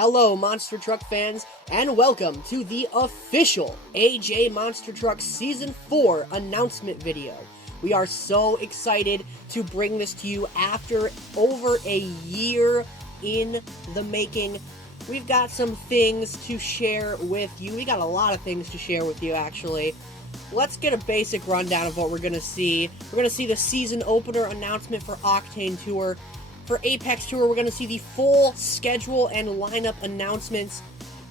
Hello, Monster Truck fans, and welcome to the official AJ Monster Truck Season 4 announcement video. We are so excited to bring this to you after over a year in the making. We've got some things to share with you. We got a lot of things to share with you, actually. Let's get a basic rundown of what we're going to see. We're going to see the season opener announcement for Octane Tour. For Apex Tour, we're going to see the full schedule and lineup announcements.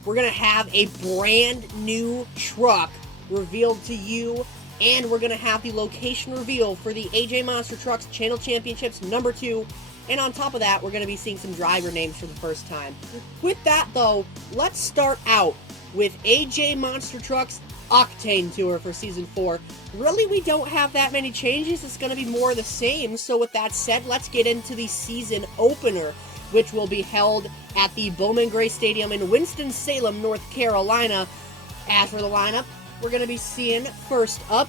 We're going to have a brand new truck revealed to you, and we're going to have the location reveal for the AJ Monster Trucks Channel Championships number 2. And on top of that, we're going to be seeing some driver names for the first time. With that, though, let's start out with AJ Monster Trucks Octane Tour for Season 4. Really, we don't have that many changes. It's going to be more of the same. So with that said, let's get into the season opener, which will be held at the Bowman Gray Stadium in Winston-Salem, North Carolina. As for the lineup, we're going to be seeing, first up,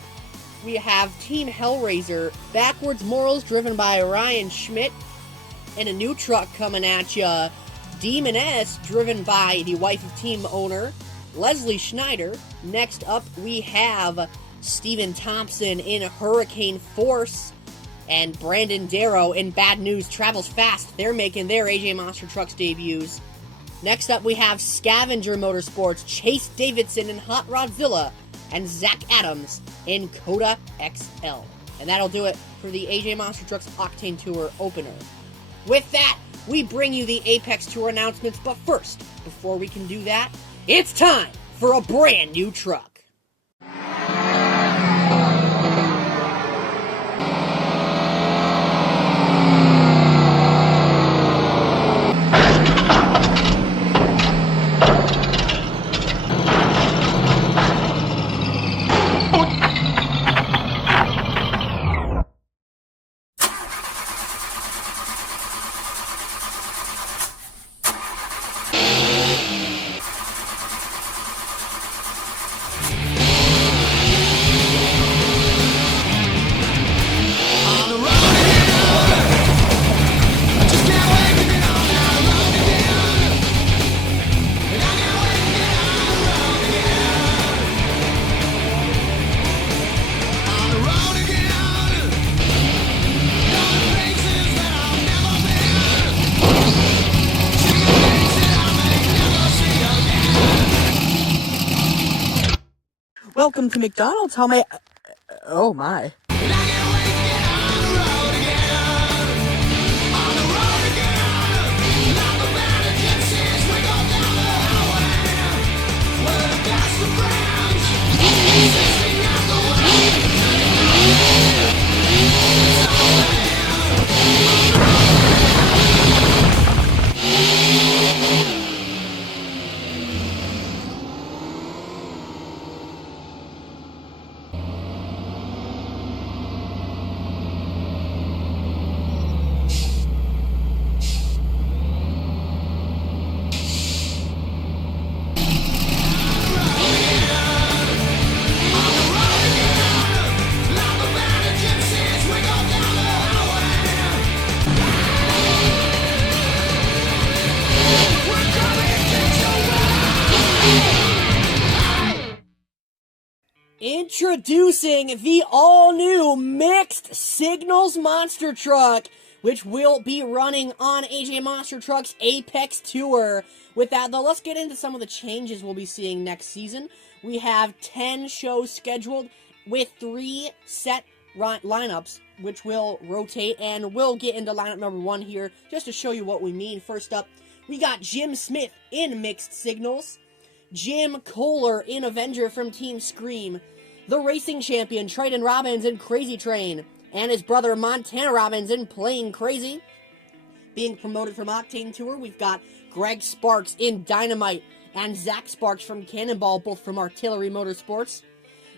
we have Team Hellraiser, Backwards Morals, driven by Ryan Schmidt, and a new truck coming at ya, Demon S, driven by the wife of team owner, Leslie Schneider. Next up, we have Steven Thompson in Hurricane Force, and Brandon Darrow in Bad News Travels Fast. They're making their AJ Monster Trucks debuts. Next up, we have Scavenger Motorsports, Chase Davidson in Hot Rodzilla, and Zach Adams in Coda XL. And that'll do it for the AJ Monster Trucks Octane Tour opener. With that, we bring you the Apex Tour announcements, but first, before we can do that, it's time for a brand new truck. Welcome to McDonald's. How may I... Oh my. Introducing the all-new Mixed Signals Monster Truck, which will be running on AJ Monster Truck's Apex Tour. With that, though, let's get into some of the changes we'll be seeing next season. We have 10 shows scheduled with 3 set lineups, which will rotate, and we'll get into lineup number 1 here, just to show you what we mean. First up, we got Jim Smith in Mixed Signals, Jim Kohler in Avenger from Team Scream, the racing champion Triton Robbins in Crazy Train, and his brother Montana Robbins in Plain Crazy. Being promoted from Octane Tour, we've got Greg Sparks in Dynamite, and Zach Sparks from Cannonball, both from Artillery Motorsports.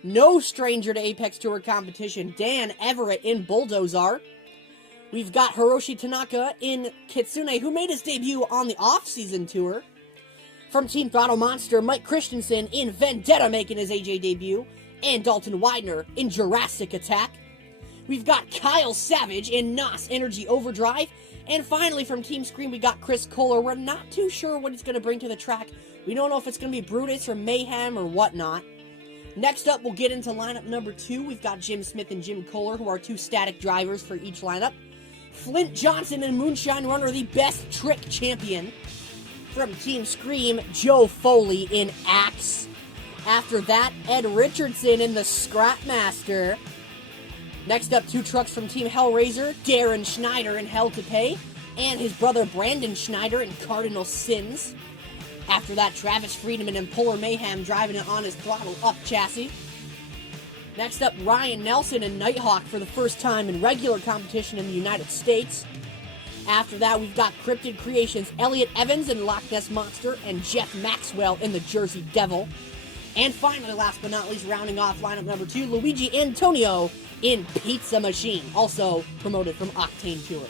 No stranger to Apex Tour competition, Dan Everett in Bulldozer. We've got Hiroshi Tanaka in Kitsune, who made his debut on the off-season tour. From Team Throttle Monster, Mike Christensen in Vendetta making his AJ debut, and Dalton Widener in Jurassic Attack. We've got Kyle Savage in NOS Energy Overdrive, And finally, from Team Scream, we got Chris Kohler. We're not too sure what he's going to bring to the track. We don't know if it's going to be Brutus or Mayhem or whatnot. Next up, we'll get into lineup number 2. We've got Jim Smith and Jim Kohler, who are 2 static drivers for each lineup. Flint Johnson and Moonshine Runner, the best trick champion. From Team Scream, Joe Foley in Axe. After that, Ed Richardson in the Scrapmaster. Next up, 2 trucks from Team Hellraiser, Darren Schneider in Hell to Pay, and his brother Brandon Schneider in Cardinal Sins. After that, Travis Friedman and Polar Mayhem driving it on his throttle up chassis. Next up, Ryan Nelson and Nighthawk for the first time in regular competition in the United States. After that, we've got Cryptid Creations, Elliot Evans in Loch Ness Monster, and Jeff Maxwell in the Jersey Devil. And finally, last but not least, rounding off lineup number 2, Luigi Antonio in Pizza Machine, also promoted from Octane Tour.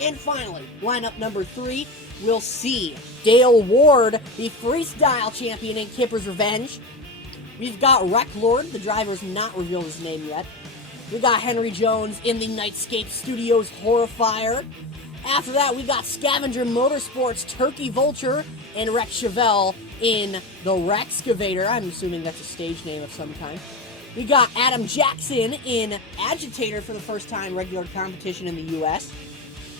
And finally, lineup number 3, we'll see Dale Ward, the freestyle champion in Kipper's Revenge. We've got Wreck Lord, the driver's not revealed his name yet. We got Henry Jones in the Nightscape Studios Horrifier. After that, we got Scavenger Motorsports, Turkey Vulture, and Rex Chevelle in the Rexcavator. I'm assuming that's a stage name of some kind. We got Adam Jackson in Agitator for the first time regular competition in the US.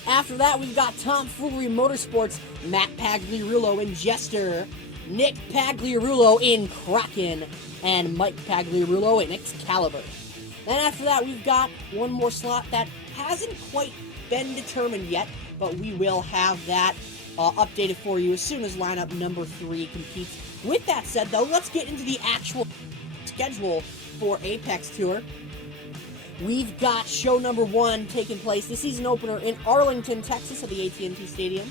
After that, we've got Tomfoolery Motorsports, Matt Pagliarulo in Jester, Nick Pagliarulo in Kraken, and Mike Pagliarulo in Excalibur. Then after that, we've got one more slot that hasn't quite been determined yet, but we will have that updated for you as soon as lineup number 3 competes. With that said, though, let's get into the actual schedule for Apex Tour. We've got show number 1 taking place, the season opener in Arlington, Texas at the AT&T Stadium.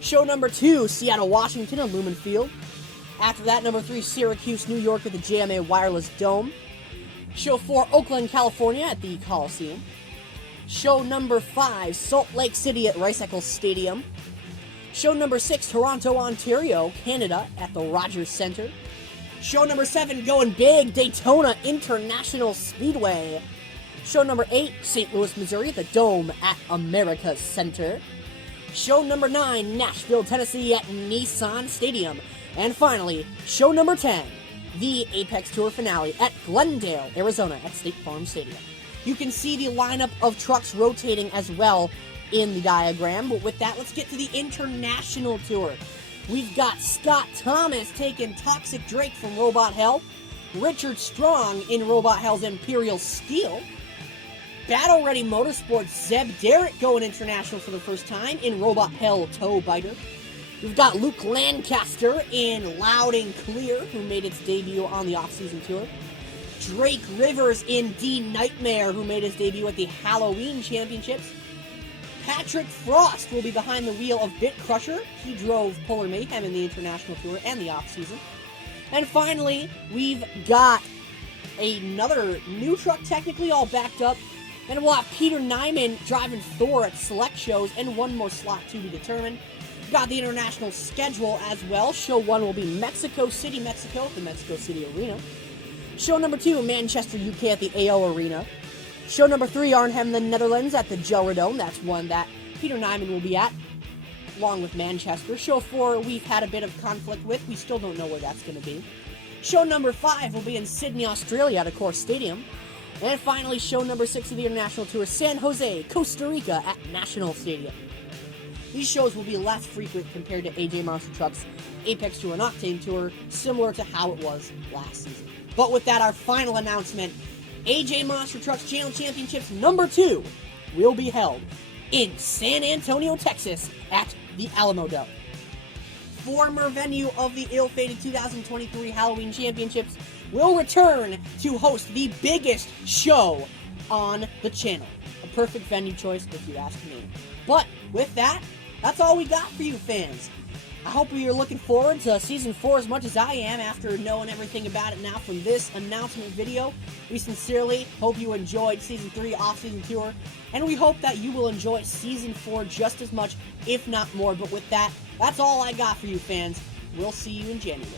Show number 2, Seattle, Washington at Lumen Field. After that, number 3, Syracuse, New York at the JMA Wireless Dome. Show 4, Oakland, California at the Coliseum. Show number 5, Salt Lake City at Rice Eccles Stadium. Show number 6, Toronto, Ontario, Canada at the Rogers Centre. Show number 7, going big, Daytona International Speedway. Show number 8, St. Louis, Missouri at the Dome at America's Center. Show number 9, Nashville, Tennessee at Nissan Stadium. And finally, show number 10, the Apex Tour finale at Glendale, Arizona at State Farm Stadium. You can see the lineup of trucks rotating as well in the diagram, but with that, let's get to the International Tour. We've got Scott Thomas taking Toxic Drake from Robot Hell, Richard Strong in Robot Hell's Imperial Steel, Battle Ready Motorsports Zeb Derrick going international for the first time in Robot Hell Toe Biter. We've got Luke Lancaster in Loud and Clear, who made its debut on the off-season tour. Drake Rivers in D Nightmare, who made his debut at the Halloween Championships. Patrick Frost will be behind the wheel of Bit Crusher. He drove Polar Mayhem in the International Tour and the off-season. And finally, we've got another new truck, technically all backed up. And we'll have Peter Nyman driving Thor at select shows, and one more slot to be determined. We've got the international schedule as well. Show 1 will be Mexico City, Mexico at the Mexico City Arena. Show number 2, Manchester, UK at the AO Arena. Show number 3, Arnhem, the Netherlands at the Gelredome. That's one that Peter Nyman will be at, along with Manchester. Show 4, we've had a bit of conflict with. We still don't know where that's going to be. Show number 5 will be in Sydney, Australia at Accor Stadium. And finally, show number 6 of the International Tour, San Jose, Costa Rica at National Stadium. These shows will be less frequent compared to AJ Monster Truck's Apex Tour and Octane Tour, similar to how it was last season. But with that, our final announcement, AJ Monster Trucks Channel Championships number 2 will be held in San Antonio, Texas at the Alamo Dome. Former venue of the ill-fated 2023 Halloween Championships will return to host the biggest show on the channel. A perfect venue choice if you ask me. But with that, that's all we got for you fans. I hope you're looking forward to Season 4 as much as I am after knowing everything about it now from this announcement video. We sincerely hope you enjoyed Season 3 off-season tour, and we hope that you will enjoy Season 4 just as much, if not more. But with that, that's all I got for you fans. We'll see you in January.